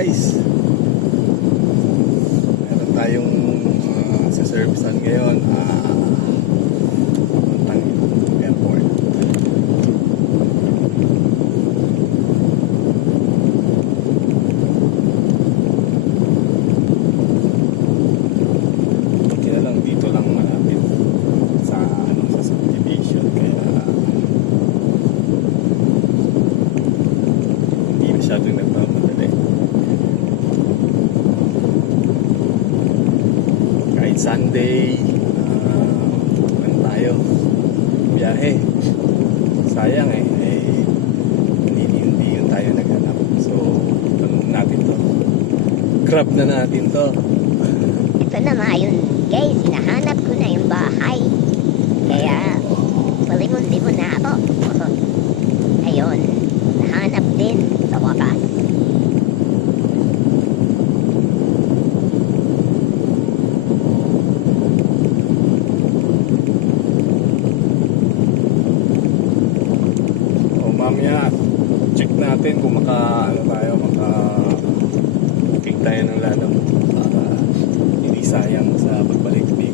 guys, meron tayong sa servicean ngayon, puntang airport. Kaya lang dito lang malapit sa sa subdivision, kaya hindi masyadong nagmamadali. Kahit Sunday, tayo biyahe. Sayang hindi yun tayo naghanap. So, natin to. Grab na natin to. Ito na nga yun guys, hinahanap ko na yung bahay. Kaya, palimon-limon na ako. Ayun, nahanap din sa wakas. Mamaya check natin kung booking tayo ng lalo para hindi sayang sa pagbalik dito.